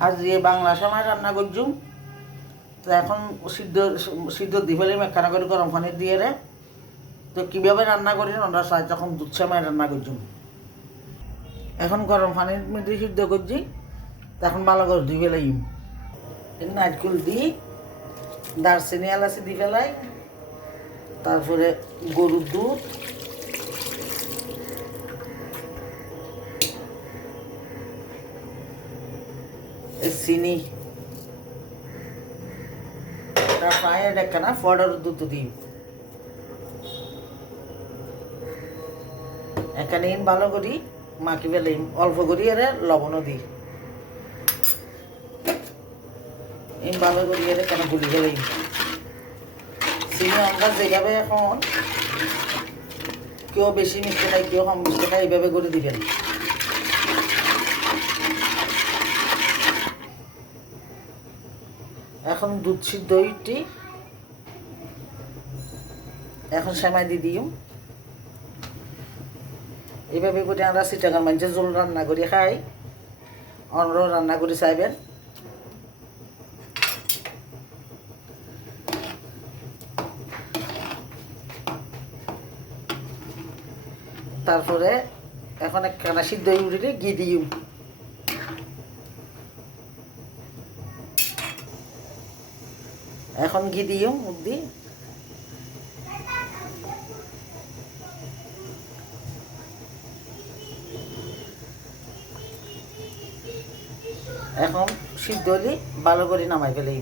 আজ যে বাংলা সময় রান্না করছুম তো এখন সিদ্ধ সিদ্ধ দিয়ে ফেলে একখানা করে গরম পানি দিয়ে রে তো কীভাবে রান্না করি আমরা সাজ যখন দুধ সময় রান্না করছুম এখন গরম পানির মধ্যে সিদ্ধ করছি তখন ভালো করে ধুয়ে ফেলাই নারকেল দিই দারচিনি এলাচি দিয়ে ফেলাই তারপরে গরুর দুধ চিনি পায়ের একখানা ফডার দুধ দিই এখানে ভালো করি মাখি ফেলে অল্প করি এর লবণও দিই ভালো করি এর কেন গুলি ফেলে চিনি আমরা যেভাবে এখন কেউ বেশি মিষ্টি খাই কেউ কম মিষ্টি খাই এইভাবে করে দিবেন এখন দুধ সিদ্ধ ইটি এখন সেমাই দিয়ে দিই এইভাবে করে আমরা চিটাগাং মানুষের জল রান্না করে খাই অন্যরাও রান্না করে চাইবেন তারপরে এখন একখানা সিদ্ধ উঠে ঘি দিই এখন ঘি দিও মুখ দি এখন সিদ্ধ হলে ভালো করে নামাই ফেলি